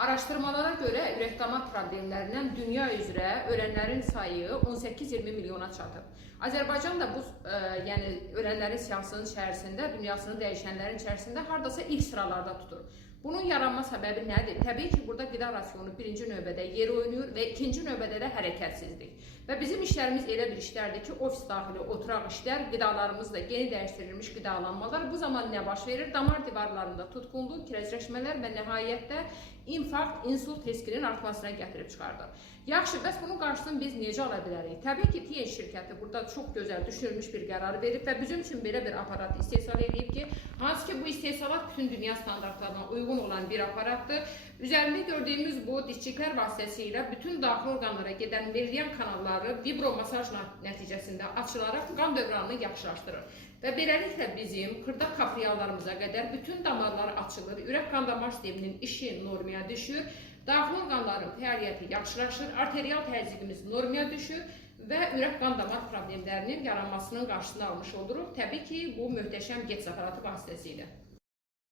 Araşdırmalara görə ürək-damar problemlərindən dünya üzrə ölənlərin sayı 18-20 milyona çatıb. Azərbaycan da bu yəni ölənlərin siyahısının içərisində, dünyasını dəyişənlərin içərisində hardasa ilk sıralarda tutur. Bunun yaranma səbəbi nədir? Təbii ki, burada qida rasionu birinci növbədə yer oynayır və ikinci növbədə də hərəkətsizlik. Və bizim işlərimiz elə bir işlərdir ki, ofis daxili oturaq işlər, qidalarımızda yeni dəyişdirilmiş qidalanmalar bu zaman nə baş verir? Damar divarlarında tutqunluq, kirəcləşmələr və nəhayətdə infarkt, insult riskinin artmasına gətirib çıxardır. Yaxşı, bəs bunun qarşısını biz necə ala bilərik? Təbii ki, TN şirkəti burada çox gözəl düşünülmüş bir qərar verib və bizim üçün belə bir aparat istehsal edib ki, hansı ki bu istehsalat bütün dünya standartlarına uyğun olan bir aparatdır. Üzərində gördüyümüz bu dişçiklər vasitəsilə bütün daxili orqanlara gedən meridian kanalları vibromasaj nəticəsində açılaraq qan dövranını yaxşılaşdırır. Və beləliklə bizim xırda kapriyalarımıza qədər bütün damarlar açılır, ürək qan damar sisteminin işi normaya düşür, daxili orqanların fəaliyyəti yaxşılaşır, arterial təzyiqimiz normaya düşür və ürək qan damar problemlərinin yaranmasının qarşısını almış oluruq. Təbii ki, bu möhtəşəm GETS aparatı vasitəsilə.